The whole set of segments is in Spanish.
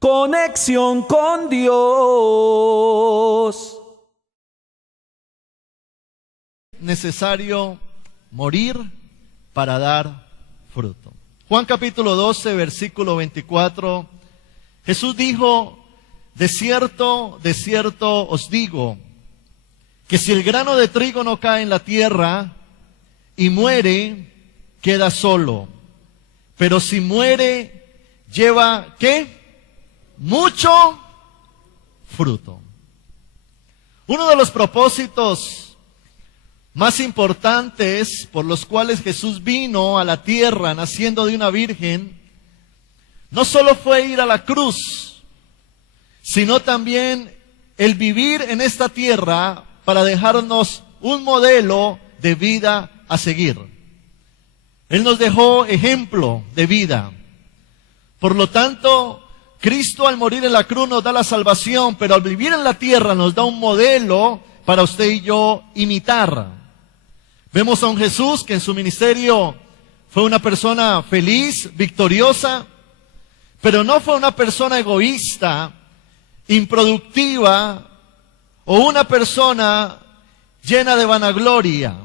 Conexión con Dios. Necesario morir para dar fruto. Juan capítulo 12, versículo 24. Jesús dijo: de cierto os digo, que si el grano de trigo no cae en la tierra y muere, queda solo. Pero si muere, lleva, ¿qué? Mucho fruto. Uno de los propósitos más importantes por los cuales Jesús vino a la tierra naciendo de una virgen, no solo fue ir a la cruz, sino también el vivir en esta tierra para dejarnos un modelo de vida a seguir. Él nos dejó ejemplo de vida. Por lo tanto, Cristo al morir en la cruz nos da la salvación, pero al vivir en la tierra nos da un modelo para usted y yo imitar. Vemos a un Jesús que en su ministerio fue una persona feliz, victoriosa, pero no fue una persona egoísta, improductiva o una persona llena de vanagloria.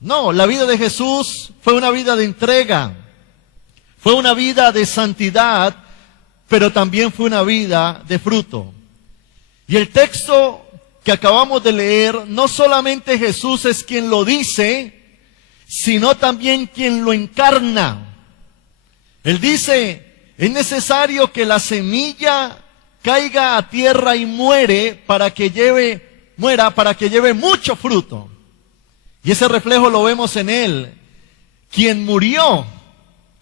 No, la vida de Jesús fue una vida de entrega, fue una vida de santidad, pero también fue una vida de fruto. Y el texto que acabamos de leer, no solamente Jesús es quien lo dice, sino también quien lo encarna. Él dice: es necesario que la semilla caiga a tierra y muera para que lleve mucho fruto. Y ese reflejo lo vemos en Él, quien murió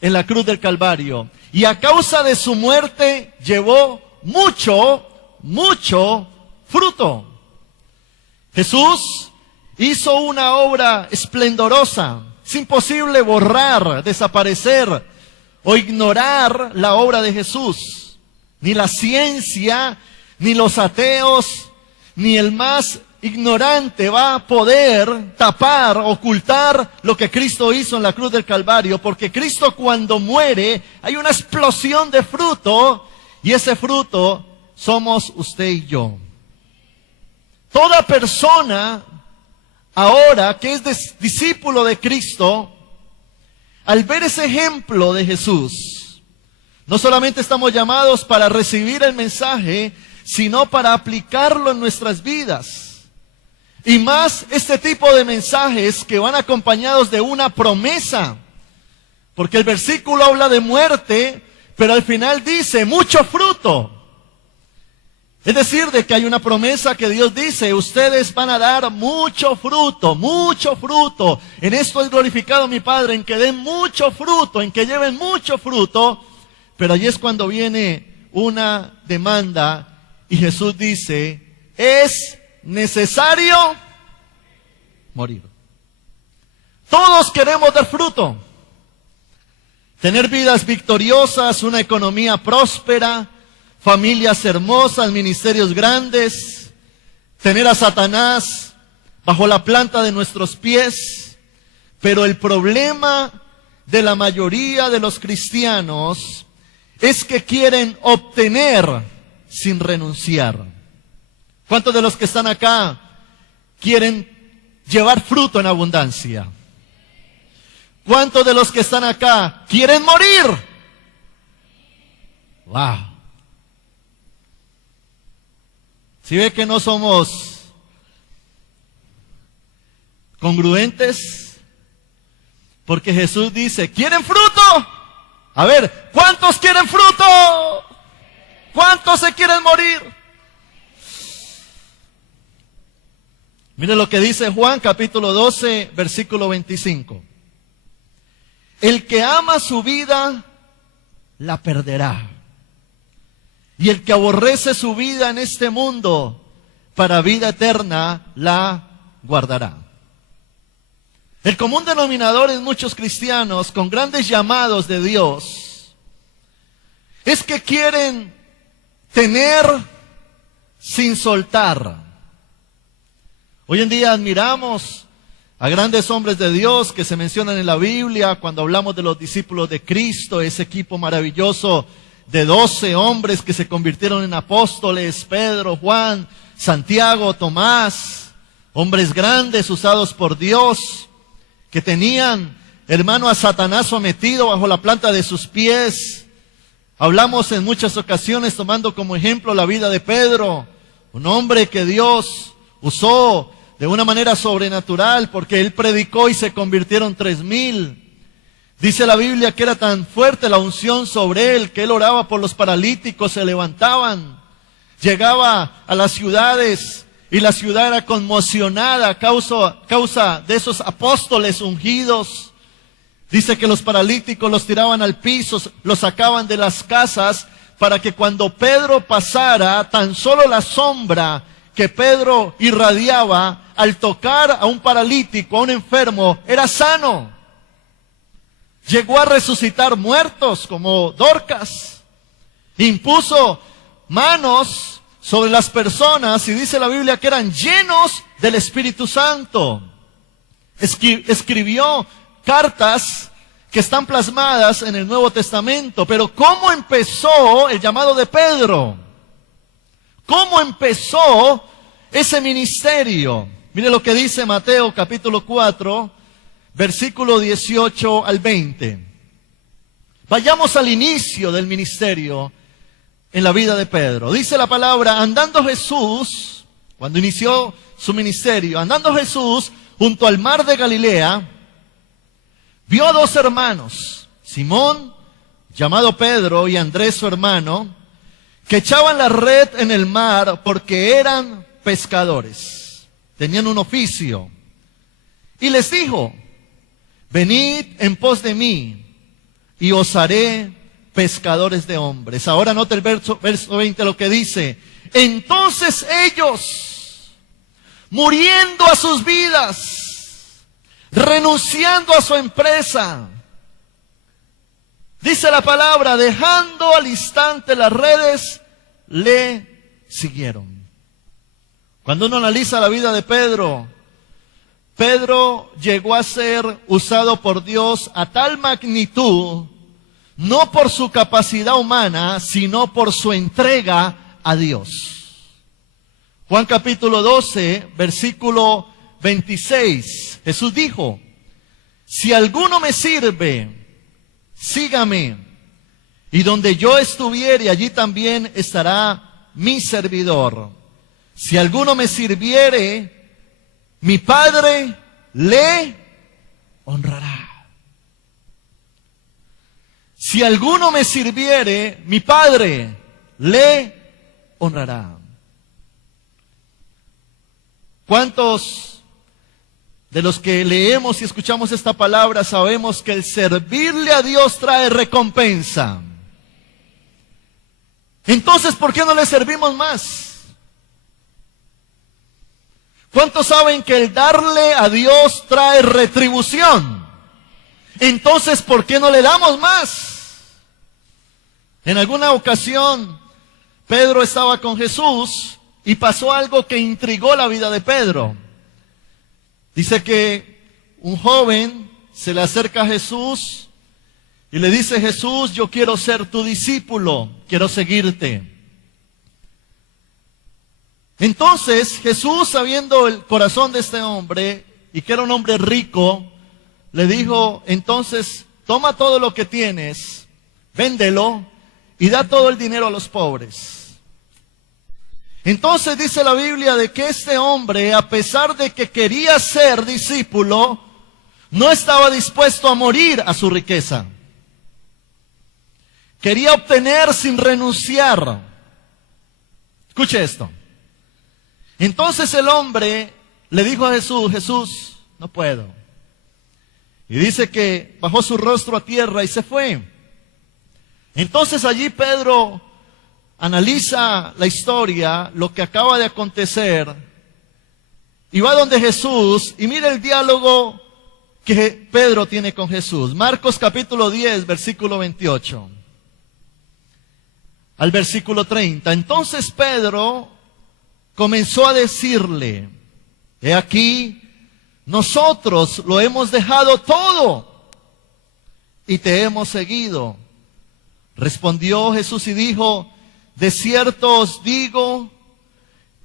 en la cruz del Calvario. Y a causa de su muerte llevó mucho fruto. Jesús hizo una obra esplendorosa. Es imposible borrar, desaparecer o ignorar la obra de Jesús. Ni la ciencia, ni los ateos, ni el más ignorante va a poder tapar, ocultar lo que Cristo hizo en la cruz del Calvario, porque Cristo cuando muere hay una explosión de fruto, y ese fruto somos usted y yo. Toda persona ahora que es discípulo de Cristo, al ver ese ejemplo de Jesús, no solamente estamos llamados para recibir el mensaje, sino para aplicarlo en nuestras vidas. Y más este tipo de mensajes que van acompañados de una promesa. Porque el versículo habla de muerte, pero al final dice mucho fruto. Es decir, de que hay una promesa que Dios dice: ustedes van a dar mucho fruto, mucho fruto. En esto es glorificado mi Padre, en que den mucho fruto, en que lleven mucho fruto. Pero allí es cuando viene una demanda y Jesús dice: es necesario morir. Todos queremos dar fruto, tener vidas victoriosas, una economía próspera, familias hermosas, ministerios grandes, tener a Satanás bajo la planta de nuestros pies. Pero el problema de la mayoría de los cristianos es que quieren obtener sin renunciar. ¿Cuántos de los que están acá quieren llevar fruto en abundancia? ¿Cuántos de los que están acá quieren morir? ¡Wow! Si ve que no somos congruentes, porque Jesús dice: ¿quieren fruto? A ver, ¿cuántos quieren fruto? ¿Cuántos se quieren morir? Mire lo que dice Juan capítulo 12, versículo 25. El que ama su vida, la perderá. Y el que aborrece su vida en este mundo, para vida eterna, la guardará. El común denominador en muchos cristianos con grandes llamados de Dios es que quieren tener sin soltar. Hoy en día admiramos a grandes hombres de Dios que se mencionan en la Biblia cuando hablamos de los discípulos de Cristo, ese equipo maravilloso de 12 hombres que se convirtieron en apóstoles: Pedro, Juan, Santiago, Tomás, hombres grandes usados por Dios, que tenían, hermano, a Satanás sometido bajo la planta de sus pies. Hablamos en muchas ocasiones tomando como ejemplo la vida de Pedro, un hombre que Dios usó de una manera sobrenatural porque él predicó y se convirtieron 3,000. Dice la Biblia que era tan fuerte la unción sobre él que él oraba por los paralíticos, se levantaban. Llegaba a las ciudades y la ciudad era conmocionada a causa de esos apóstoles ungidos. Dice que los paralíticos los tiraban al piso, los sacaban de las casas para que cuando Pedro pasara, tan solo la sombra que Pedro irradiaba al tocar a un paralítico, a un enfermo, era sano. Llegó a resucitar muertos como Dorcas. Impuso manos sobre las personas y dice la Biblia que eran llenos del Espíritu Santo. Escribió cartas que están plasmadas en el Nuevo Testamento. Pero ¿cómo empezó el llamado de Pedro? ¿Cómo empezó ese ministerio? Mire lo que dice Mateo capítulo 4, versículo 18 al 20. Vayamos al inicio del ministerio en la vida de Pedro. Dice la palabra: andando Jesús, cuando inició su ministerio, andando Jesús junto al mar de Galilea, vio a 2 hermanos, Simón, llamado Pedro, y Andrés su hermano, que echaban la red en el mar porque eran pescadores. Tenían un oficio. Y les dijo: venid en pos de mí, y os haré pescadores de hombres. Ahora nota el verso 20 lo que dice. Entonces ellos, muriendo a sus vidas, renunciando a su empresa, dice la palabra, dejando al instante las redes, le siguieron. Cuando uno analiza la vida de Pedro, Pedro llegó a ser usado por Dios a tal magnitud, no por su capacidad humana, sino por su entrega a Dios. Juan capítulo 12, versículo 26, Jesús dijo: si alguno me sirve, sígame, y donde yo estuviere, allí también estará mi servidor. Si alguno me sirviere, mi Padre le honrará. Si alguno me sirviere, mi Padre le honrará. ¿Cuántos de los que leemos y escuchamos esta palabra sabemos que el servirle a Dios trae recompensa? Entonces, ¿por qué no le servimos más? ¿Cuántos saben que el darle a Dios trae retribución? Entonces, ¿por qué no le damos más? En alguna ocasión, Pedro estaba con Jesús y pasó algo que intrigó la vida de Pedro. Dice que un joven se le acerca a Jesús y le dice: Jesús, yo quiero ser tu discípulo, quiero seguirte. Entonces Jesús, sabiendo el corazón de este hombre y que era un hombre rico, le dijo: entonces toma todo lo que tienes, véndelo y da todo el dinero a los pobres. Entonces dice la Biblia de que este hombre, a pesar de que quería ser discípulo, no estaba dispuesto a morir a su riqueza. Quería obtener sin renunciar. Escuche esto. Entonces el hombre le dijo a Jesús: Jesús, no puedo. Y dice que bajó su rostro a tierra y se fue. Entonces allí Pedro analiza la historia, lo que acaba de acontecer, y va donde Jesús, y mira el diálogo que Pedro tiene con Jesús. Marcos capítulo 10, versículo 28 al versículo 30. Entonces Pedro comenzó a decirle: he aquí, nosotros lo hemos dejado todo y te hemos seguido. Respondió Jesús y dijo, de cierto os digo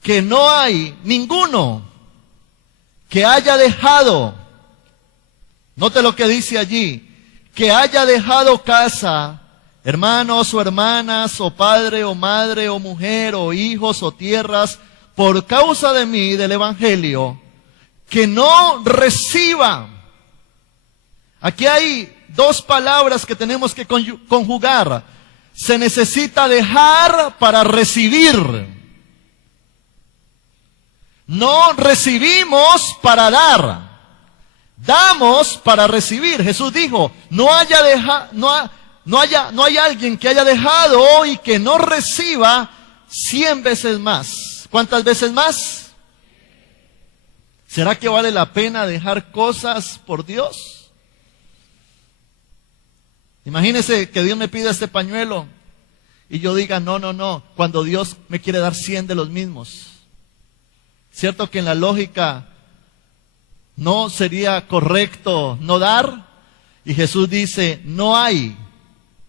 que no hay ninguno que haya dejado, note lo que dice allí, que haya dejado casa, hermanos o hermanas, o padre o madre o mujer o hijos o tierras, por causa de mí, del Evangelio, que no reciba. Aquí hay dos palabras que tenemos que conjugar. Se necesita dejar para recibir. No recibimos para dar. Damos para recibir. Jesús dijo, no hay alguien que haya dejado y que no reciba 100 veces más. ¿Cuántas veces más? ¿Será que vale la pena dejar cosas por Dios? Imagínese que Dios me pida este pañuelo y yo diga, no, cuando Dios me quiere dar 100 de los mismos. ¿Cierto que en la lógica no sería correcto no dar? Y Jesús dice, no hay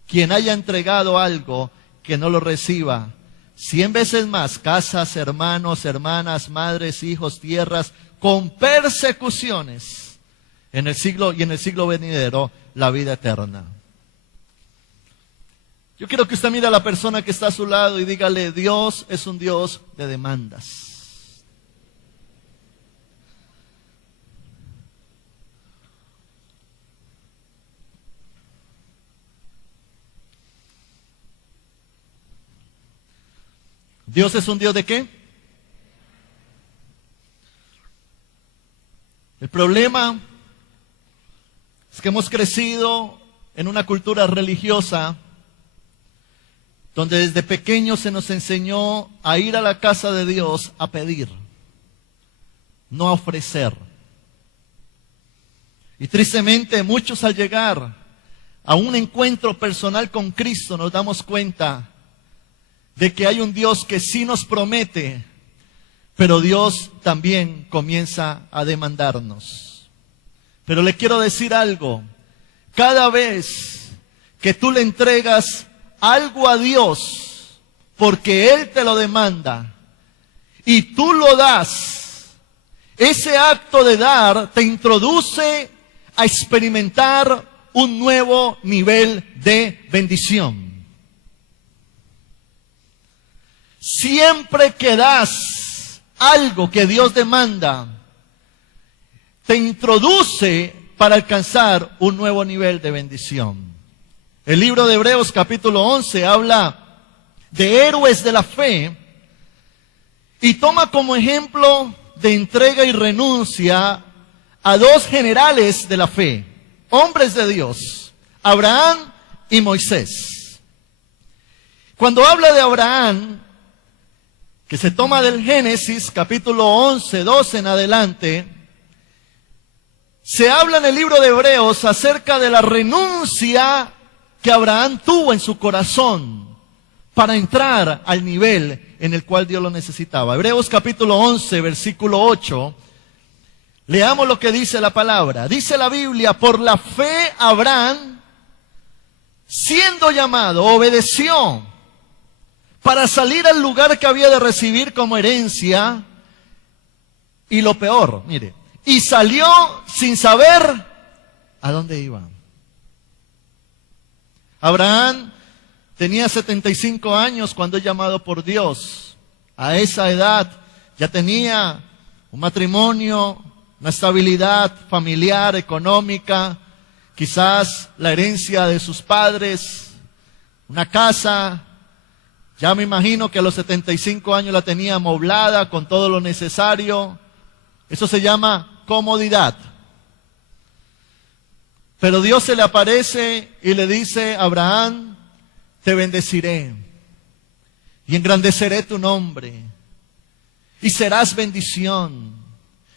quien haya entregado algo que no lo reciba 100 veces más, casas, hermanos, hermanas, madres, hijos, tierras, con persecuciones en el siglo y en el siglo venidero, la vida eterna. Yo quiero que usted mire a la persona que está a su lado y dígale, Dios es un Dios de demandas. ¿Dios es un Dios de qué? El problema es que hemos crecido en una cultura religiosa donde desde pequeños se nos enseñó a ir a la casa de Dios a pedir, no a ofrecer. Y tristemente muchos al llegar a un encuentro personal con Cristo nos damos cuenta de que hay un Dios que sí nos promete, pero Dios también comienza a demandarnos. Pero le quiero decir algo, cada vez que tú le entregas algo a Dios, porque Él te lo demanda, y tú lo das, ese acto de dar te introduce a experimentar un nuevo nivel de bendición. Siempre que das algo que Dios demanda, te introduce para alcanzar un nuevo nivel de bendición. El libro de Hebreos capítulo 11 habla de héroes de la fe y toma como ejemplo de entrega y renuncia a dos generales de la fe, hombres de Dios, Abraham y Moisés. Cuando habla de Abraham, que se toma del Génesis capítulo 11, 12 en adelante, se habla en el libro de Hebreos acerca de la renuncia que Abraham tuvo en su corazón para entrar al nivel en el cual Dios lo necesitaba. Hebreos capítulo 11, versículo 8, leamos lo que dice la palabra. Dice la Biblia, por la fe Abraham, siendo llamado, obedeció para salir al lugar que había de recibir como herencia, y lo peor, mire, y salió sin saber a dónde iba. Abraham tenía 75 años cuando es llamado por Dios. A esa edad ya tenía un matrimonio, una estabilidad familiar, económica, quizás la herencia de sus padres, una casa. Ya me imagino que a los 75 años la tenía amoblada con todo lo necesario. Eso se llama comodidad. Pero Dios se le aparece y le dice, Abraham, te bendeciré y engrandeceré tu nombre y serás bendición.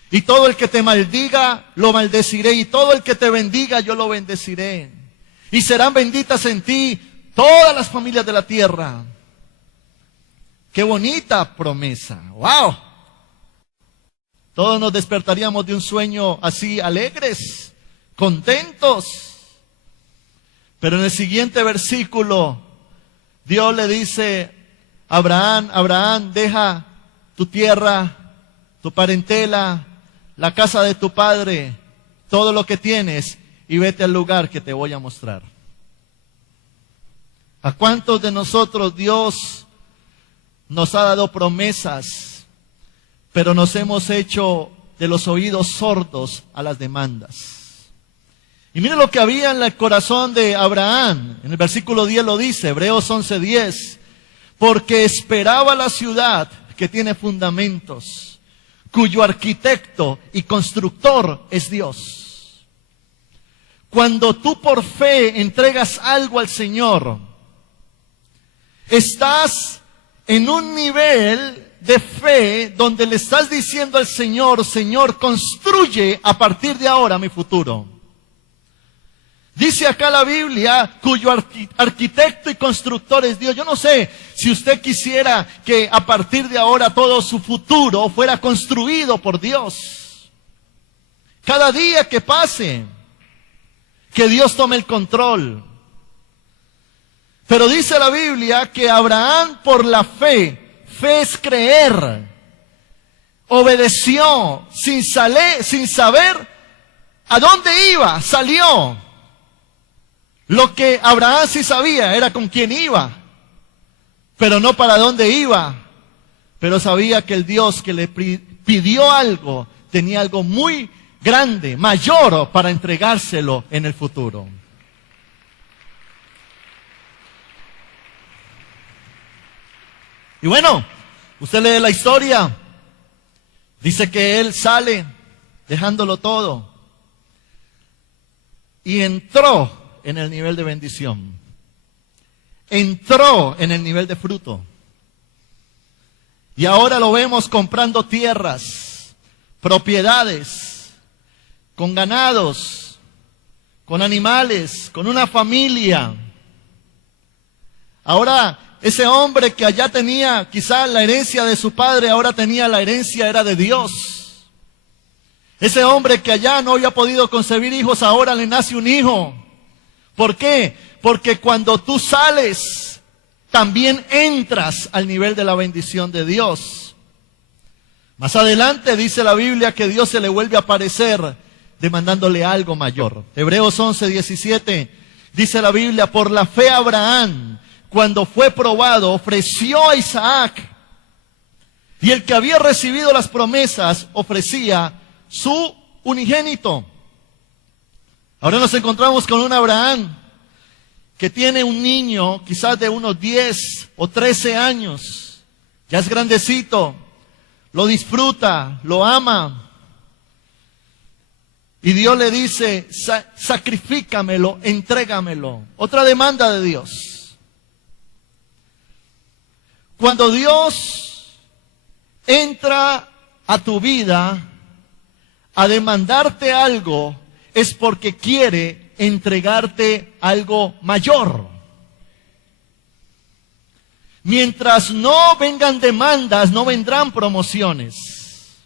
Y todo el que te maldiga, lo maldeciré, y todo el que te bendiga, yo lo bendeciré. Y serán benditas en ti todas las familias de la tierra. ¡Qué bonita promesa! ¡Wow! Todos nos despertaríamos de un sueño así alegres, contentos. Pero en el siguiente versículo Dios le dice a Abraham, Abraham, deja tu tierra, tu parentela, la casa de tu padre, todo lo que tienes, y vete al lugar que te voy a mostrar. ¿A cuántos de nosotros Dios nos ha dado promesas, pero nos hemos hecho de los oídos sordos a las demandas? Y mire lo que había en el corazón de Abraham. En el versículo 10 lo dice, Hebreos 11:10. Porque esperaba la ciudad que tiene fundamentos, cuyo arquitecto y constructor es Dios. Cuando tú por fe entregas algo al Señor, estás en un nivel de fe donde le estás diciendo al Señor, Señor, construye a partir de ahora mi futuro. Dice acá la Biblia, cuyo arquitecto y constructor es Dios. Yo no sé si usted quisiera que a partir de ahora todo su futuro fuera construido por Dios. Cada día que pase, que Dios tome el control. Pero dice la Biblia que Abraham por la fe, fe es creer, obedeció sin saber a dónde iba, salió. Lo que Abraham sí sabía era con quién iba, pero no para dónde iba. Pero sabía que el Dios que le pidió algo, tenía algo muy grande, mayor para entregárselo en el futuro. Y bueno, usted lee la historia, dice que él sale dejándolo todo y entró en el nivel de bendición. Entró en el nivel de fruto. Y ahora lo vemos comprando tierras, propiedades, con ganados, con animales, con una familia. Ahora ese hombre que allá tenía quizás la herencia de su padre, ahora tenía la herencia, era de Dios. Ese hombre que allá no había podido concebir hijos, ahora le nace un hijo. ¿Por qué? Porque cuando tú sales, también entras al nivel de la bendición de Dios. Más adelante dice la Biblia que Dios se le vuelve a aparecer demandándole algo mayor. Hebreos 11:17 dice la Biblia, por la fe Abraham, cuando fue probado, ofreció a Isaac. Y el que había recibido las promesas ofrecía su unigénito. Ahora nos encontramos con un Abraham que tiene un niño quizás de unos 10 o 13 años. Ya es grandecito, lo disfruta, lo ama. Y Dios le dice, sacrifícamelo, entrégamelo. Otra demanda de Dios. Cuando Dios entra a tu vida a demandarte algo, es porque quiere entregarte algo mayor. Mientras no vengan demandas, no vendrán promociones.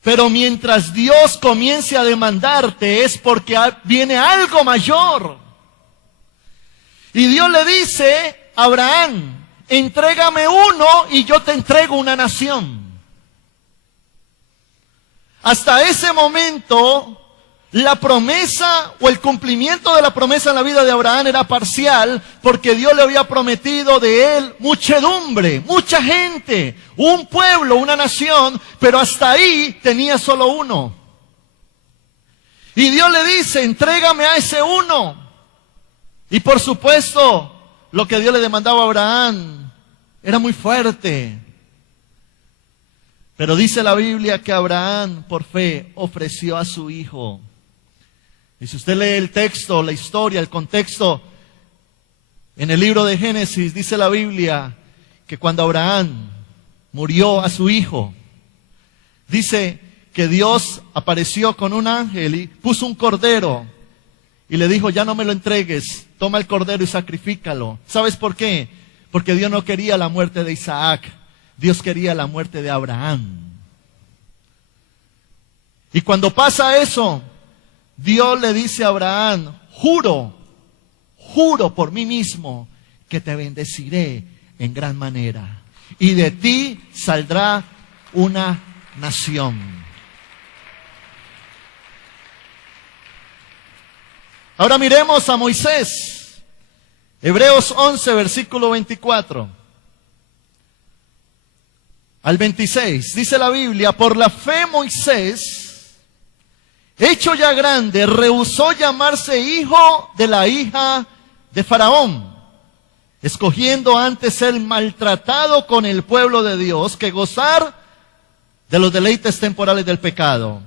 Pero mientras Dios comience a demandarte, es porque viene algo mayor. Y Dios le dice a Abraham, entrégame uno y yo te entrego una nación. Hasta ese momento, la promesa o el cumplimiento de la promesa en la vida de Abraham era parcial, porque Dios le había prometido de él muchedumbre, mucha gente, un pueblo, una nación, pero hasta ahí tenía solo uno. Y Dios le dice, entrégame a ese uno. Y por supuesto, lo que Dios le demandaba a Abraham era muy fuerte. Pero dice la Biblia que Abraham, por fe, ofreció a su hijo. Y si usted lee el texto, la historia, el contexto, en el libro de Génesis, dice la Biblia que cuando Abraham murió a su hijo, dice que Dios apareció con un ángel y puso un cordero y le dijo, ya no me lo entregues, toma el cordero y sacrifícalo. ¿Sabes por qué? Porque Dios no quería la muerte de Isaac, Dios quería la muerte de Abraham. Y cuando pasa eso, Dios le dice a Abraham, juro por mí mismo, que te bendeciré en gran manera, y de ti saldrá una nación. Ahora miremos a Moisés. Hebreos 11, versículo 24 al 26. Dice la Biblia: por la fe Moisés, hecho ya grande, rehusó llamarse hijo de la hija de Faraón, escogiendo antes ser maltratado con el pueblo de Dios que gozar de los deleites temporales del pecado,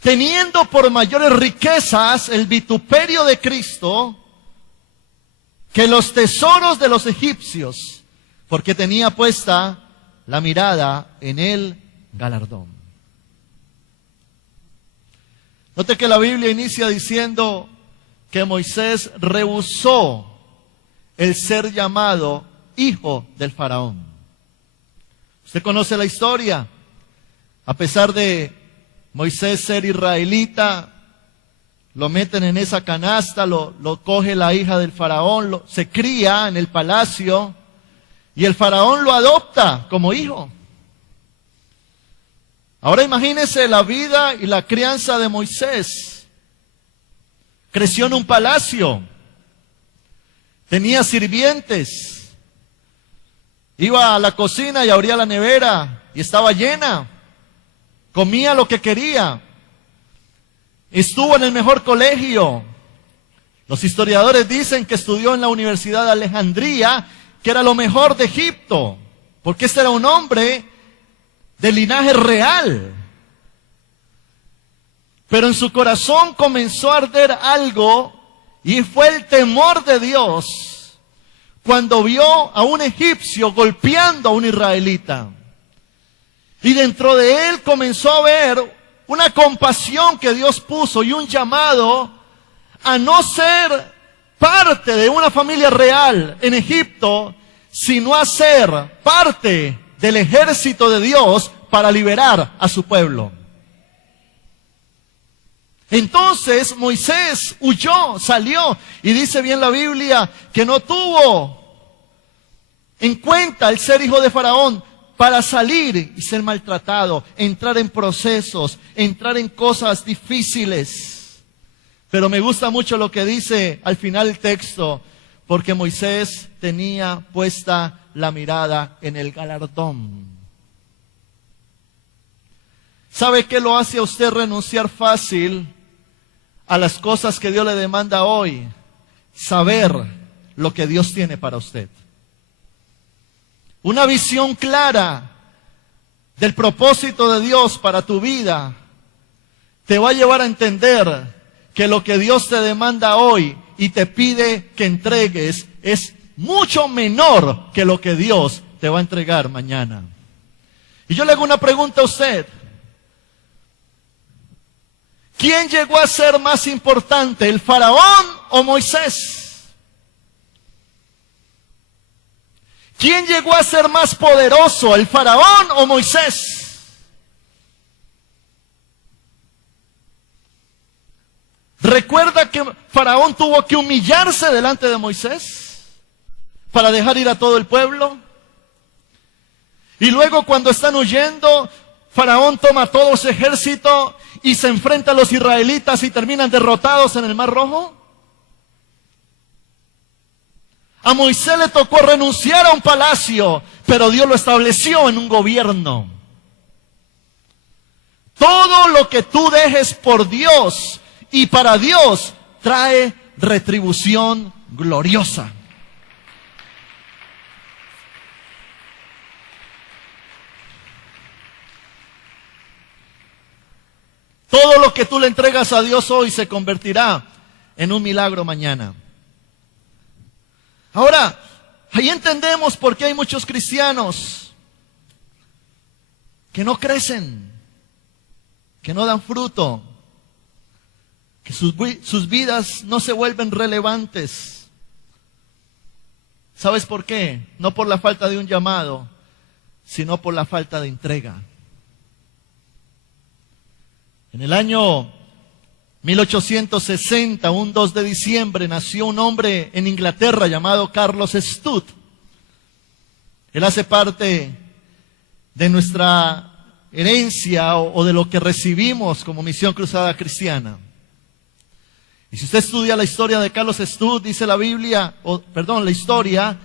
teniendo por mayores riquezas el vituperio de Cristo que los tesoros de los egipcios, porque tenía puesta la mirada en el galardón. Note que la Biblia inicia diciendo que Moisés rehusó el ser llamado hijo del faraón. Usted conoce la historia. A pesar de Moisés ser israelita, lo meten en esa canasta, lo coge la hija del faraón, se cría en el palacio y el faraón lo adopta como hijo. Ahora imagínese la vida y la crianza de Moisés. Creció en un palacio, tenía sirvientes, iba a la cocina y abría la nevera y estaba llena, comía lo que quería, estuvo en el mejor colegio. Los historiadores dicen que estudió en la Universidad de Alejandría, que era lo mejor de Egipto, porque este era un hombre de linaje real. Pero en su corazón comenzó a arder algo, y fue el temor de Dios cuando vio a un egipcio golpeando a un israelita. Y dentro de él comenzó a ver una compasión que Dios puso y un llamado a no ser parte de una familia real en Egipto, sino a ser parte del ejército de Dios para liberar a su pueblo. Entonces Moisés huyó, salió, y dice bien la Biblia que no tuvo en cuenta el ser hijo de Faraón para salir y ser maltratado, entrar en procesos, entrar en cosas difíciles. Pero me gusta mucho lo que dice al final el texto, porque Moisés tenía puesta la mirada en el galardón. ¿Sabe qué lo hace a usted renunciar fácil a las cosas que Dios le demanda hoy? Saber lo que Dios tiene para usted. Una visión clara del propósito de Dios para tu vida te va a llevar a entender que lo que Dios te demanda hoy y te pide que entregues es mucho menor que lo que Dios te va a entregar mañana. Y yo le hago una pregunta a usted. ¿Quién llegó a ser más importante, el faraón o Moisés? ¿Quién llegó a ser más poderoso, el faraón o Moisés? ¿Recuerda que Faraón tuvo que humillarse delante de Moisés para dejar ir a todo el pueblo? Y luego cuando están huyendo, Faraón toma todo su ejército y se enfrenta a los israelitas y terminan derrotados en el Mar Rojo. A Moisés le tocó renunciar a un palacio, pero Dios lo estableció en un gobierno. Todo lo que tú dejes por Dios y para Dios trae retribución gloriosa. Todo lo que tú le entregas a Dios hoy se convertirá en un milagro mañana. Ahora, ahí entendemos por qué hay muchos cristianos que no crecen, que no dan fruto, que sus vidas no se vuelven relevantes. ¿Sabes por qué? No por la falta de un llamado, sino por la falta de entrega. En el año 1860, un 2 de diciembre, nació un hombre en Inglaterra llamado Carlos Stud. Él hace parte de nuestra herencia o de lo que recibimos como Misión Cruzada Cristiana. Y si usted estudia la historia de Carlos Stud, dice la historia,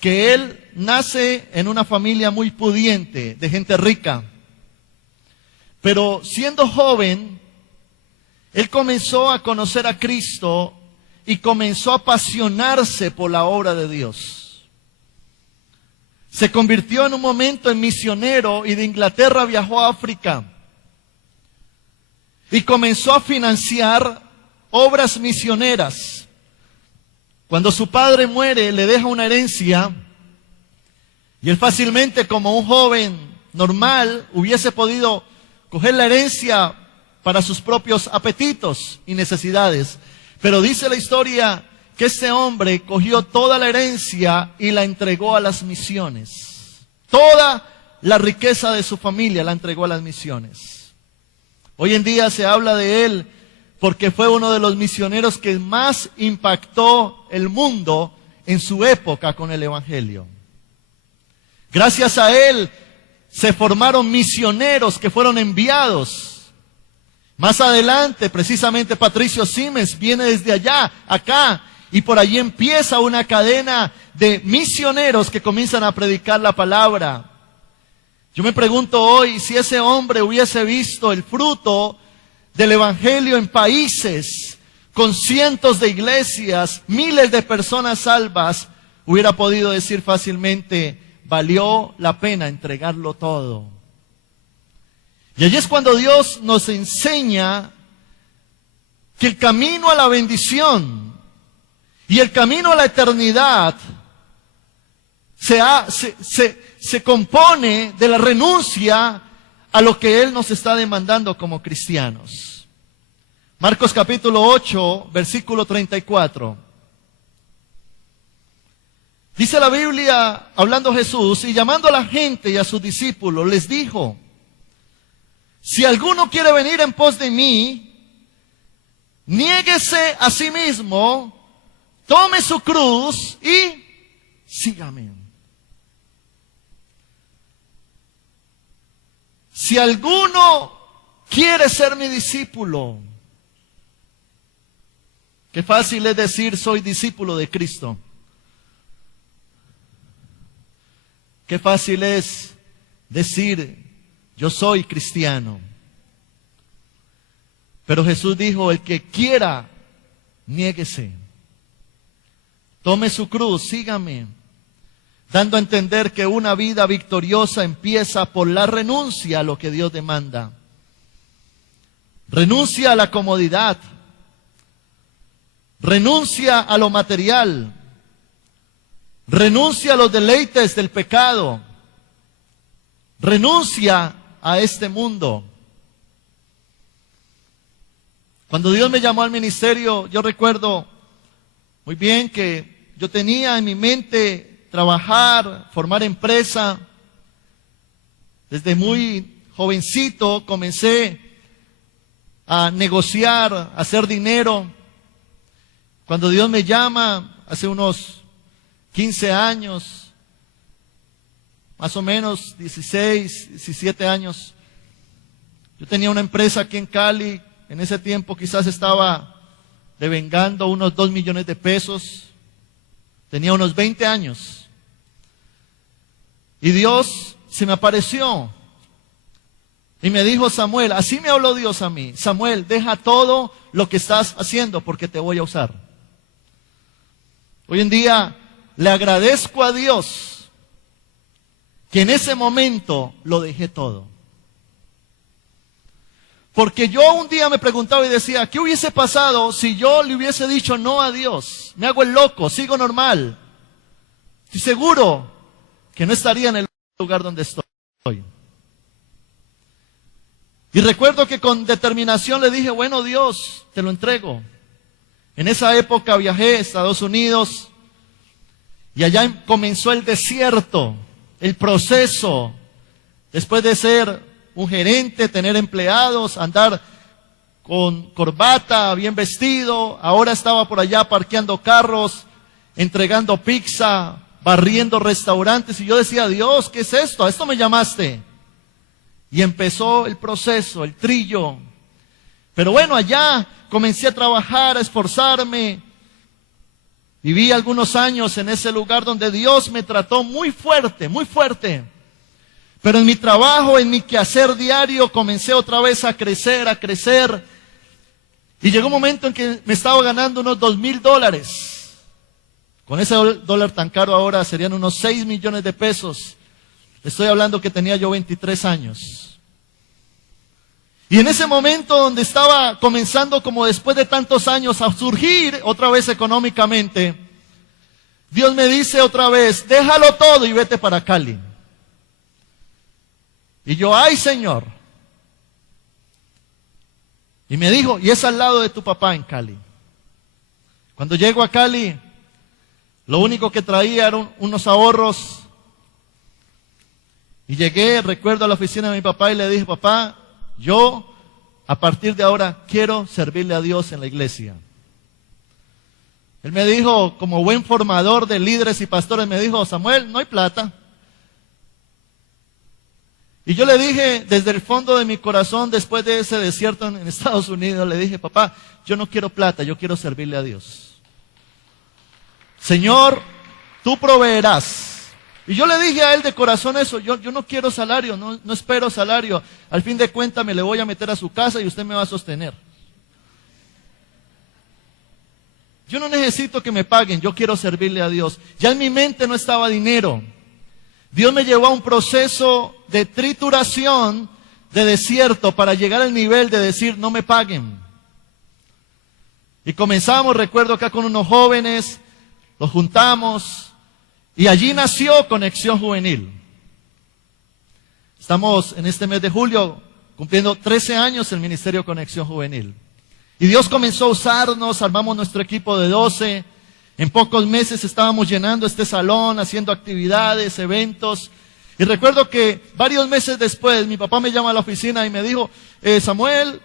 que él nace en una familia muy pudiente, de gente rica. Pero siendo joven, él comenzó a conocer a Cristo y comenzó a apasionarse por la obra de Dios. Se convirtió en un momento en misionero y de Inglaterra viajó a África. Y comenzó a financiar obras misioneras. Cuando su padre muere, le deja una herencia. Y él fácilmente, como un joven normal, hubiese podido coger la herencia para sus propios apetitos y necesidades. Pero dice la historia que este hombre cogió toda la herencia y la entregó a las misiones. Toda la riqueza de su familia la entregó a las misiones. Hoy en día se habla de él porque fue uno de los misioneros que más impactó el mundo en su época con el Evangelio. Gracias a él se formaron misioneros que fueron enviados. Más adelante, precisamente Patricio Siemens viene desde allá, acá, y por allí empieza una cadena de misioneros que comienzan a predicar la palabra. Yo me pregunto hoy si ese hombre hubiese visto el fruto del Evangelio en países con cientos de iglesias, miles de personas salvas, hubiera podido decir fácilmente, valió la pena entregarlo todo. Y allí es cuando Dios nos enseña que el camino a la bendición y el camino a la eternidad se compone de la renuncia a lo que Él nos está demandando como cristianos. Marcos capítulo 8, versículo 34. Dice la Biblia, hablando Jesús, y llamando a la gente y a sus discípulos, les dijo, si alguno quiere venir en pos de mí, niéguese a sí mismo, tome su cruz y sígame. Si alguno quiere ser mi discípulo, qué fácil es decir soy discípulo de Cristo. Qué fácil es decir yo soy cristiano. Pero Jesús dijo, el que quiera, niéguese. Tome su cruz, sígame. Dando a entender que una vida victoriosa empieza por la renuncia a lo que Dios demanda. Renuncia a la comodidad. Renuncia a lo material. Renuncia a los deleites del pecado. Renuncia a este mundo. Cuando Dios me llamó al ministerio, yo recuerdo muy bien que yo tenía en mi mente trabajar, formar empresa. Desde muy jovencito comencé a negociar, a hacer dinero. Cuando Dios me llama, hace unos 15 años, más o menos 16, 17 años, yo tenía una empresa aquí en Cali. En ese tiempo quizás estaba devengando unos 2 millones de pesos. Tenía unos 20 años. Y Dios se me apareció y me dijo, Samuel, así me habló Dios a mí, Samuel, deja todo lo que estás haciendo porque te voy a usar. Hoy en día le agradezco a Dios que en ese momento lo dejé todo. Porque yo un día me preguntaba y decía, ¿qué hubiese pasado si yo le hubiese dicho no a Dios? Me hago el loco, sigo normal. Estoy seguro que no estaría en el lugar donde estoy. Y recuerdo que con determinación le dije, bueno Dios, te lo entrego. En esa época viajé a Estados Unidos y allá comenzó el desierto, el proceso, después de ser un gerente, tener empleados, andar con corbata, bien vestido. Ahora estaba por allá parqueando carros, entregando pizza, barriendo restaurantes. Y yo decía, Dios, ¿qué es esto? ¿A esto me llamaste? Y empezó el proceso, el trillo. Pero bueno, allá comencé a trabajar, a esforzarme. Viví algunos años en ese lugar donde Dios me trató muy fuerte, muy fuerte. Pero en mi trabajo, en mi quehacer diario, comencé otra vez a crecer, a crecer. Y llegó un momento en que me estaba ganando unos $2,000. Con ese dólar tan caro ahora serían unos 6 millones de pesos. Estoy hablando que tenía yo 23 años. Y en ese momento donde estaba comenzando, como después de tantos años, a surgir otra vez económicamente, Dios me dice otra vez, déjalo todo y vete para Cali. Y yo, ay Señor. Y me dijo, y es al lado de tu papá en Cali. Cuando llego a Cali, lo único que traía eran unos ahorros. Y llegué, recuerdo, a la oficina de mi papá y le dije, papá, yo a partir de ahora quiero servirle a Dios en la iglesia. Él me dijo, como buen formador de líderes y pastores, me dijo, Samuel, no hay plata. Y yo le dije, desde el fondo de mi corazón, después de ese desierto en Estados Unidos, le dije, papá, yo no quiero plata, yo quiero servirle a Dios. Señor, tú proveerás. Y yo le dije a él de corazón eso, yo no quiero salario, no espero salario. Al fin de cuentas me le voy a meter a su casa y usted me va a sostener. Yo no necesito que me paguen, yo quiero servirle a Dios. Ya en mi mente no estaba dinero. Dios me llevó a un proceso de trituración, de desierto, para llegar al nivel de decir, no me paguen. Y comenzamos, recuerdo acá con unos jóvenes, los juntamos, y allí nació Conexión Juvenil. Estamos en este mes de julio cumpliendo 13 años el Ministerio Conexión Juvenil. Y Dios comenzó a usarnos, armamos nuestro equipo de 12. En pocos meses estábamos llenando este salón, haciendo actividades, eventos. Y recuerdo que varios meses después mi papá me llama a la oficina y me dijo, Samuel,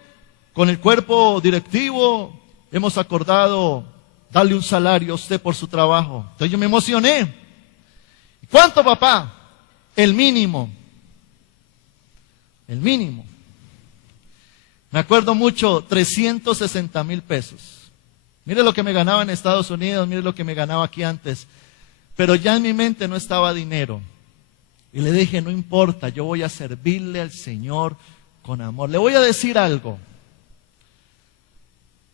con el cuerpo directivo hemos acordado darle un salario a usted por su trabajo. Entonces yo me emocioné. ¿Cuánto, papá? El mínimo. El mínimo. Me acuerdo mucho, 360,000 pesos. Mire lo que me ganaba en Estados Unidos, mire lo que me ganaba aquí antes. Pero ya en mi mente no estaba dinero. Y le dije, no importa, yo voy a servirle al Señor con amor. Le voy a decir algo.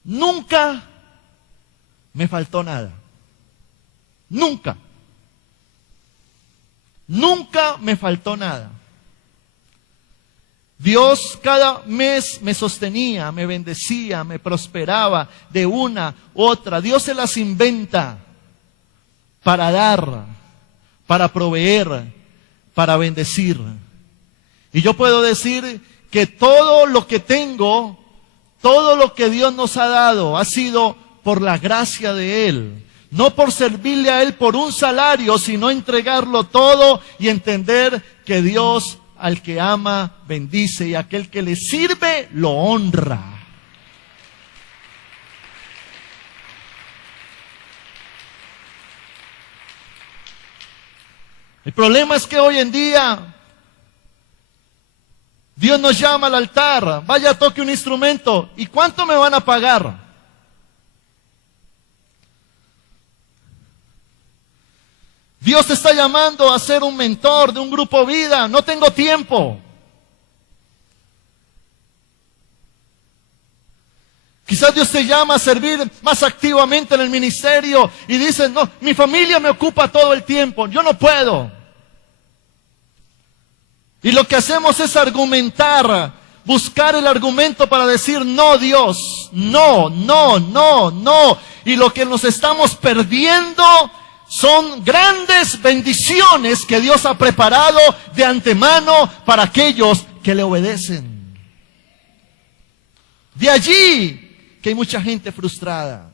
Nunca me faltó nada. Nunca. Nunca me faltó nada. Dios cada mes me sostenía, me bendecía, me prosperaba de una u otra. Dios se las inventa para dar, para proveer, para bendecir. Y yo puedo decir que todo lo que tengo, todo lo que Dios nos ha dado, ha sido por la gracia de Él. No por servirle a Él por un salario, sino entregarlo todo y entender que Dios al que ama bendice y aquel que le sirve lo honra. El problema es que hoy en día Dios nos llama al altar, vaya, toque un instrumento. ¿Y cuánto me van a pagar? Dios te está llamando a ser un mentor de un grupo vida. No tengo tiempo. Quizás Dios te llama a servir más activamente en el ministerio y dices, no, mi familia me ocupa todo el tiempo, yo no puedo. Y lo que hacemos es argumentar, buscar el argumento para decir, no Dios, no. Y lo que nos estamos perdiendo son grandes bendiciones que Dios ha preparado de antemano para aquellos que le obedecen. De allí que hay mucha gente frustrada.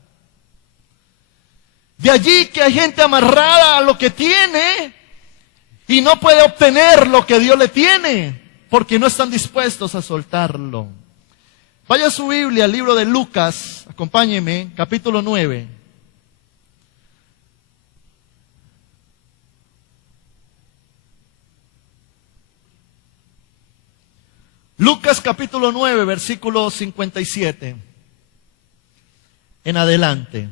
De allí que hay gente amarrada a lo que tiene y no puede obtener lo que Dios le tiene porque no están dispuestos a soltarlo. Vaya a su Biblia, al libro de Lucas, acompáñeme, capítulo 9. Lucas capítulo 9, versículo 57 en adelante.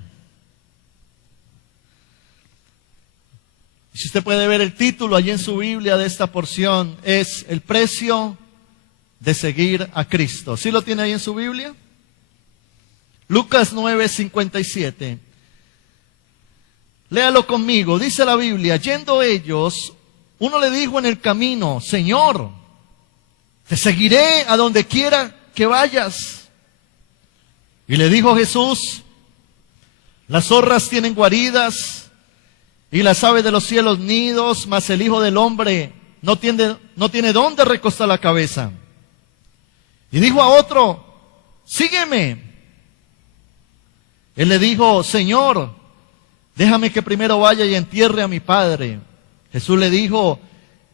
Si usted puede ver el título allí en su Biblia de esta porción, es El precio de seguir a Cristo. ¿Sí lo tiene ahí en su Biblia? Lucas 9, 57. Léalo conmigo. Dice la Biblia: yendo ellos, uno le dijo en el camino: Señor, te seguiré a donde quiera que vayas. Y le dijo Jesús: las zorras tienen guaridas y las aves de los cielos nidos, mas el Hijo del Hombre no tiene dónde recostar la cabeza. Y dijo a otro: sígueme. Él le dijo: Señor, déjame que primero vaya y entierre a mi padre. Jesús le dijo: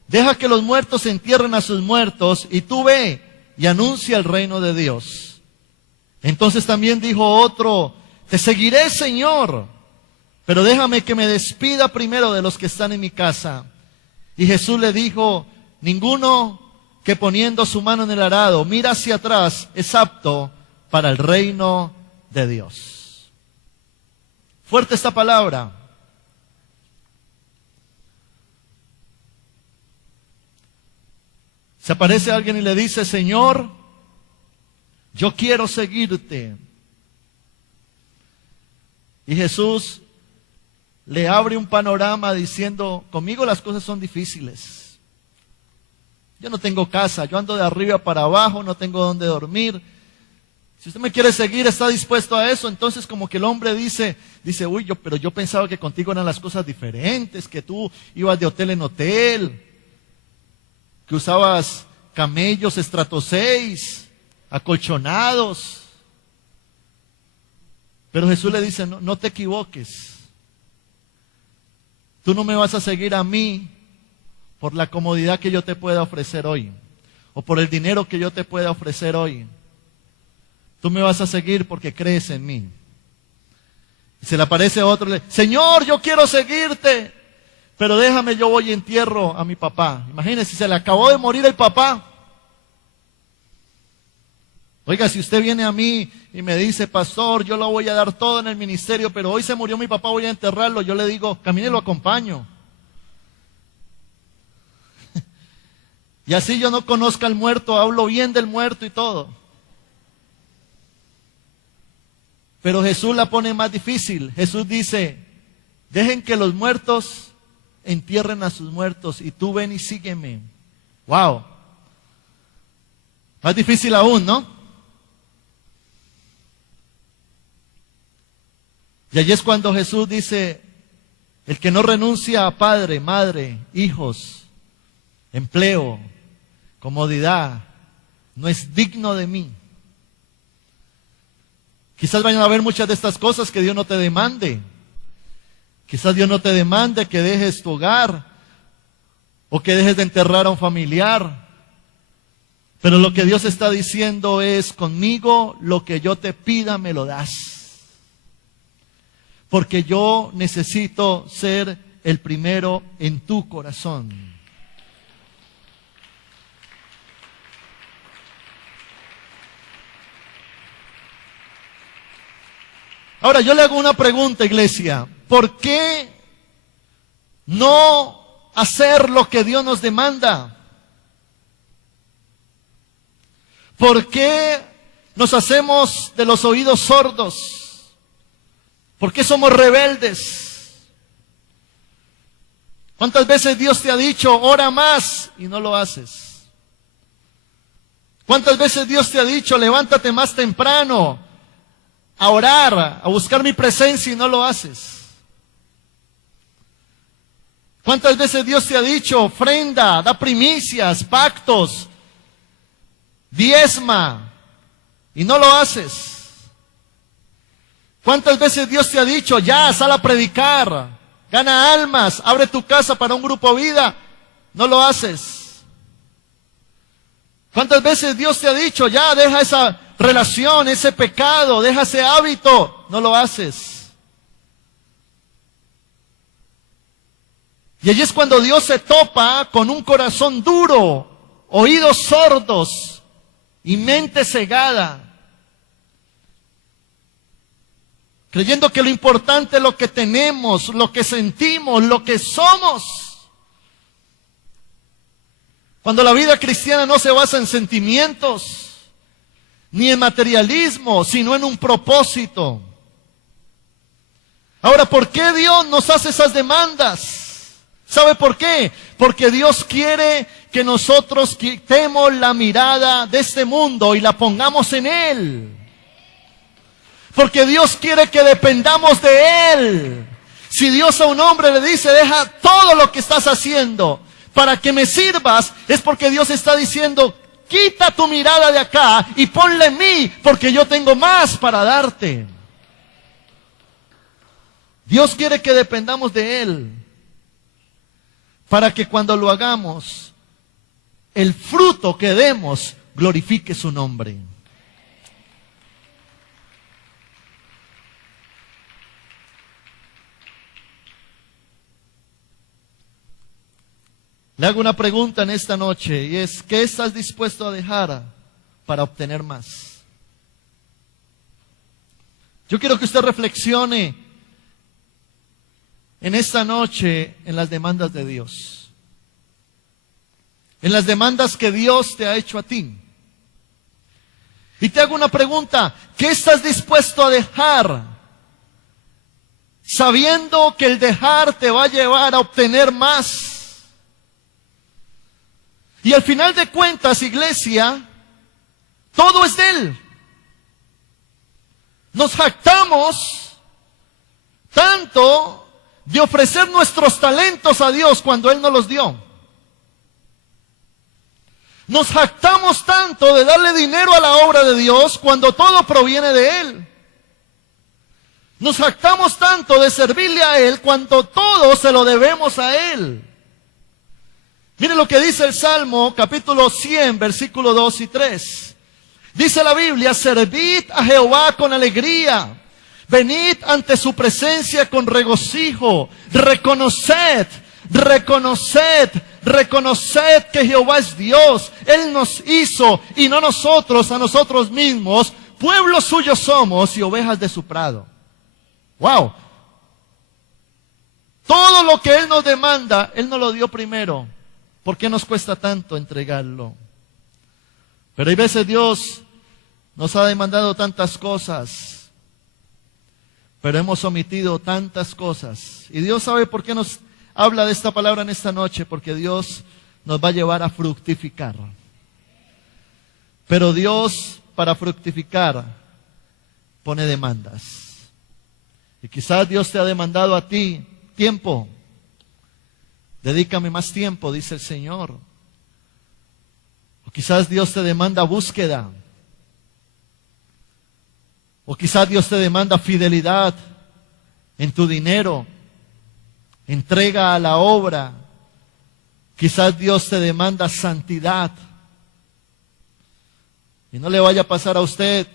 deja que los muertos entierren a sus muertos, y tú ve y anuncia el reino de Dios. Entonces también dijo otro: te seguiré, Señor, pero déjame que me despida primero de los que están en mi casa. Y Jesús le dijo: ninguno que poniendo su mano en el arado mira hacia atrás es apto para el reino de Dios. Fuerte esta palabra. Se aparece alguien y le dice: Señor, yo quiero seguirte. Y Jesús le abre un panorama diciendo: conmigo las cosas son difíciles. Yo no tengo casa, yo ando de arriba para abajo, no tengo dónde dormir. Si usted me quiere seguir, está dispuesto a eso. Entonces como que el hombre dice, uy, pero yo pensaba que contigo eran las cosas diferentes, que tú ibas de hotel en hotel, que usabas camellos estrato 6, acolchonados. Pero Jesús le dice: no te equivoques. Tú no me vas a seguir a mí por la comodidad que yo te pueda ofrecer hoy, o por el dinero que yo te pueda ofrecer hoy. Tú me vas a seguir porque crees en mí. Y se le aparece otro y le dice: Señor, yo quiero seguirte, pero déjame, yo voy y entierro a mi papá. Imagínese, se le acabó de morir el papá. Oiga, si usted viene a mí y me dice: pastor, yo lo voy a dar todo en el ministerio, pero hoy se murió mi papá, voy a enterrarlo. Yo le digo: camine, lo acompaño. Y así yo no conozca al muerto, hablo bien del muerto y todo. Pero Jesús la pone más difícil. Jesús dice: dejen que los muertos entierren a sus muertos, y tú ven y sígueme. Wow. Más difícil aún, ¿no? Y allí es cuando Jesús dice: el que no renuncia a padre, madre, hijos, empleo, comodidad, no es digno de mí. Quizás vayan a haber muchas de estas cosas que Dios no te demande. Quizás Dios no te demande que dejes tu hogar, o que dejes de enterrar a un familiar. Pero lo que Dios está diciendo es: conmigo lo que yo te pida me lo das. Porque yo necesito ser el primero en tu corazón. Ahora yo le hago una pregunta, iglesia. ¿Por qué no hacer lo que Dios nos demanda? ¿Por qué nos hacemos de los oídos sordos? ¿Por qué somos rebeldes? ¿Cuántas veces Dios te ha dicho: ora más, y no lo haces? ¿Cuántas veces Dios te ha dicho: levántate más temprano a orar, a buscar mi presencia, y no lo haces? ¿Cuántas veces Dios te ha dicho: ofrenda, da primicias, pactos, diezma, y no lo haces? ¿Cuántas veces Dios te ha dicho: ya, sal a predicar, gana almas, abre tu casa para un grupo vida? No lo haces. ¿Cuántas veces Dios te ha dicho: ya, deja esa relación, ese pecado, deja ese hábito, no lo haces. Y allí es cuando Dios se topa con un corazón duro, oídos sordos y mente cegada, creyendo que lo importante es lo que tenemos, lo que sentimos, lo que somos. Cuando la vida cristiana no se basa en sentimientos, ni en materialismo, sino en un propósito. Ahora, ¿por qué Dios nos hace esas demandas? ¿Sabe por qué? Porque Dios quiere que nosotros quitemos la mirada de este mundo y la pongamos en Él. Porque Dios quiere que dependamos de Él. Si Dios a un hombre le dice, deja todo lo que estás haciendo para que me sirvas, es porque Dios está diciendo, quita tu mirada de acá y ponla en mí, porque yo tengo más para darte. Dios quiere que dependamos de Él, para que cuando lo hagamos, el fruto que demos glorifique su nombre. Le hago una pregunta en esta noche y es, ¿qué estás dispuesto a dejar para obtener más? Yo quiero que usted reflexione en esta noche en las demandas de Dios. En las demandas que Dios te ha hecho a ti. Y te hago una pregunta, ¿qué estás dispuesto a dejar? Sabiendo que el dejar te va a llevar a obtener más. Y al final de cuentas, iglesia, todo es de Él. Nos jactamos tanto de ofrecer nuestros talentos a Dios cuando Él nos los dio. Nos jactamos tanto de darle dinero a la obra de Dios cuando todo proviene de Él. Nos jactamos tanto de servirle a Él cuando todo se lo debemos a Él. Miren lo que dice el Salmo, capítulo 100, versículos 2 y 3. Dice la Biblia, servid a Jehová con alegría, venid ante su presencia con regocijo, reconoced que Jehová es Dios. Él nos hizo y no nosotros a nosotros mismos, pueblo suyo somos y ovejas de su prado. ¡Wow! Todo lo que Él nos demanda, Él nos lo dio primero. ¿Por qué nos cuesta tanto entregarlo? Pero hay veces Dios nos ha demandado tantas cosas, pero hemos omitido tantas cosas. Y Dios sabe por qué nos habla de esta palabra en esta noche, porque Dios nos va a llevar a fructificar. Pero Dios, para fructificar, pone demandas. Y quizás Dios te ha demandado a ti tiempo. Dedícame más tiempo, dice el Señor. O quizás Dios te demanda búsqueda. O quizás Dios te demanda fidelidad en tu dinero, entrega a la obra. Quizás Dios te demanda santidad. Y no le vaya a pasar a usted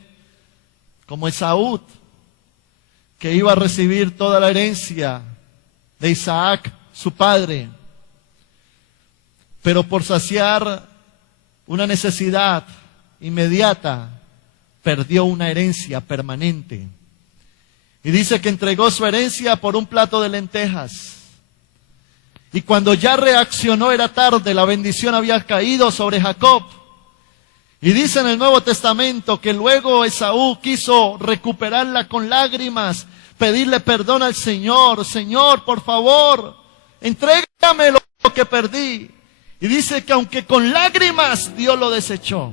como Esaú, que iba a recibir toda la herencia de Isaac, su padre, pero por saciar una necesidad inmediata, perdió una herencia permanente. Y dice que entregó su herencia por un plato de lentejas. Y cuando ya reaccionó era tarde, la bendición había caído sobre Jacob. Y dice en el Nuevo Testamento que luego Esaú quiso recuperarla con lágrimas, pedirle perdón al Señor. Señor, por favor, entrégame lo que perdí. Y dice que aunque con lágrimas, Dios lo desechó.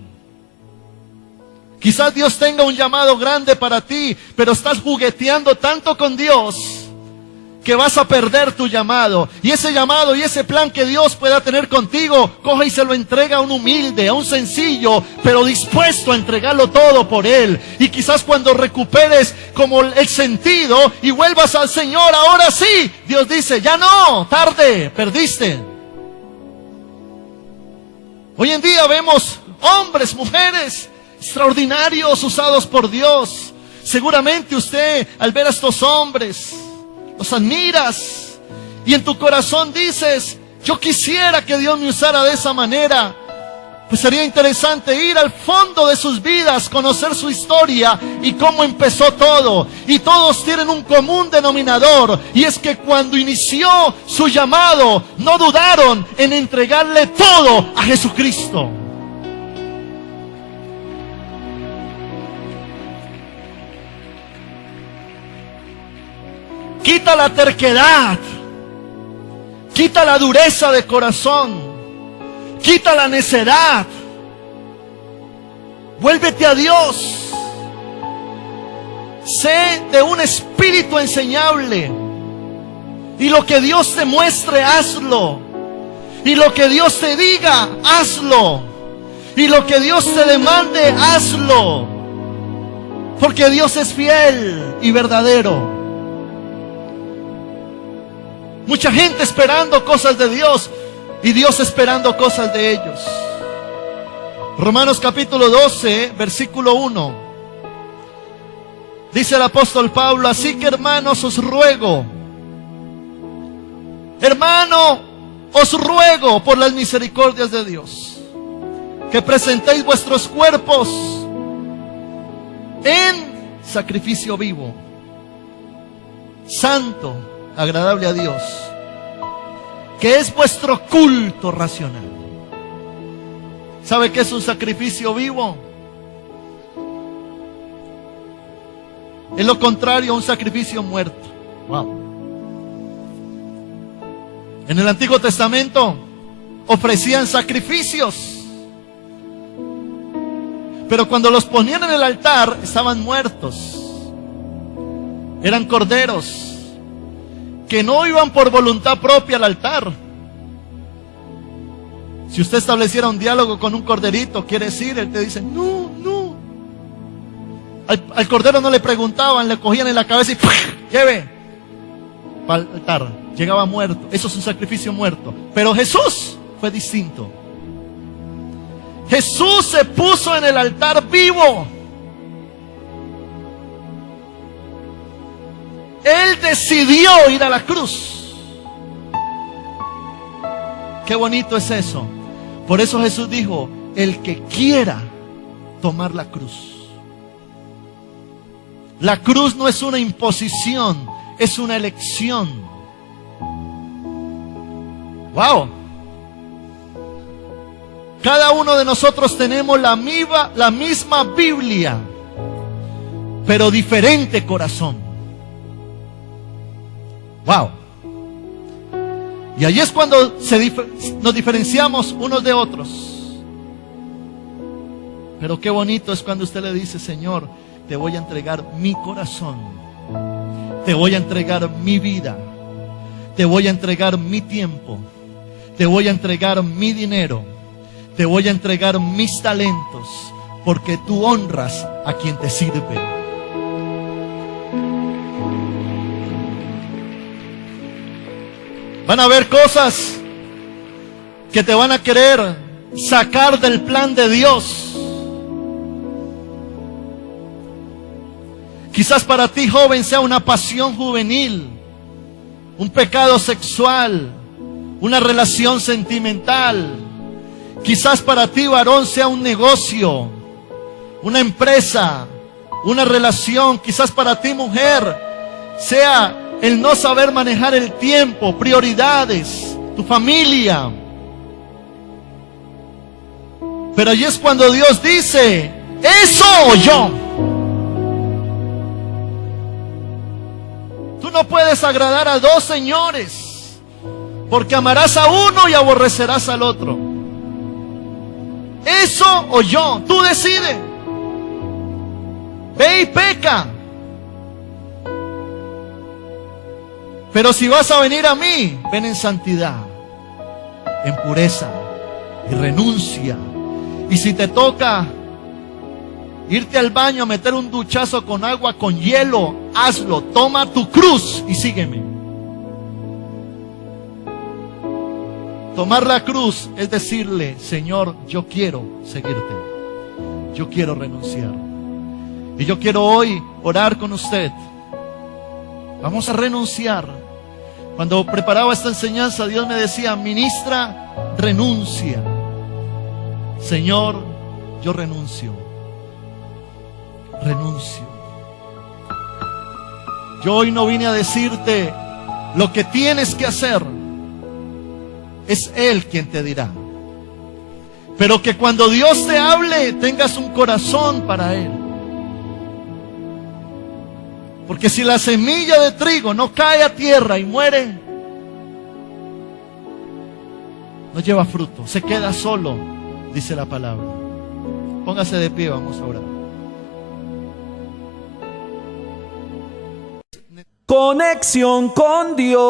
Quizás Dios tenga un llamado grande para ti, pero estás jugueteando tanto con Dios que vas a perder tu llamado. Y ese llamado y ese plan que Dios pueda tener contigo, coja y se lo entrega a un humilde, a un sencillo, pero dispuesto a entregarlo todo por Él. Y quizás cuando recuperes como el sentido y vuelvas al Señor, ahora sí, Dios dice, ya no, tarde, perdiste. Hoy en día vemos hombres, mujeres, extraordinarios usados por Dios. Seguramente usted, al ver a estos hombres, los admiras y en tu corazón dices: yo quisiera que Dios me usara de esa manera. Pues sería interesante ir al fondo de sus vidas, conocer su historia y cómo empezó todo. Y todos tienen un común denominador, y es que cuando inició su llamado, no dudaron en entregarle todo a Jesucristo. Quita la terquedad, quita la dureza de corazón, quita la necedad. Vuélvete a Dios. Sé de un espíritu enseñable. Y lo que Dios te muestre, hazlo. Y lo que Dios te diga, hazlo. Y lo que Dios te demande, hazlo. Porque Dios es fiel y verdadero. Mucha gente esperando cosas de Dios y Dios esperando cosas de ellos. Romanos capítulo 12, versículo 1. Dice el apóstol Pablo: así que hermanos, os ruego por las misericordias de Dios, que presentéis vuestros cuerpos en sacrificio vivo, santo, agradable a Dios, que es vuestro culto racional. ¿Sabe qué es un sacrificio vivo? Es lo contrario a un sacrificio muerto. Wow. En el Antiguo Testamento ofrecían sacrificios, pero cuando los ponían en el altar estaban muertos. Eran corderos que no iban por voluntad propia al altar. Si usted estableciera un diálogo con un corderito, quiere decir, él te dice: no. Al cordero no le preguntaban, le cogían en la cabeza y ¡puf! Lleve para el altar. Llegaba muerto. Eso es un sacrificio muerto. Pero Jesús fue distinto. Jesús se puso en el altar vivo. Él decidió ir a la cruz. Qué bonito es eso. Por eso Jesús dijo: el que quiera tomar la cruz. La cruz no es una imposición, es una elección. Wow. Cada uno de nosotros tenemos la misma Biblia, pero diferente corazón. Wow. Y ahí es cuando nos diferenciamos unos de otros. Pero qué bonito es cuando usted le dice: Señor, te voy a entregar mi corazón, te voy a entregar mi vida, te voy a entregar mi tiempo, te voy a entregar mi dinero, te voy a entregar mis talentos, porque tú honras a quien te sirve. Van a haber cosas que te van a querer sacar del plan de Dios. Quizás para ti, joven, sea una pasión juvenil, un pecado sexual, una relación sentimental. Quizás para ti, varón, sea un negocio, una empresa, una relación. Quizás para ti, mujer, sea el no saber manejar el tiempo, prioridades, tu familia. Pero allí es cuando Dios dice: eso o yo. Tú no puedes agradar a dos señores, porque amarás a uno y aborrecerás al otro. Eso o yo, tú decides. Ve y peca. Pero si vas a venir a mí, ven en santidad, en pureza y renuncia. Y si te toca irte al baño a meter un duchazo con agua, con hielo, hazlo. Toma tu cruz y sígueme. Tomar la cruz es decirle: Señor, yo quiero seguirte. yo quiero renunciar. Y yo quiero hoy orar con usted. Vamos a renunciar. Cuando preparaba esta enseñanza, Dios me decía, ministra, renuncia. Señor, yo renuncio. Renuncio. Yo hoy no vine a decirte lo que tienes que hacer. Es Él quien te dirá. Pero que cuando Dios te hable, tengas un corazón para Él. Porque si la semilla de trigo no cae a tierra y muere, no lleva fruto, se queda solo, dice la palabra. Póngase de pie, vamos a orar. Conexión con Dios.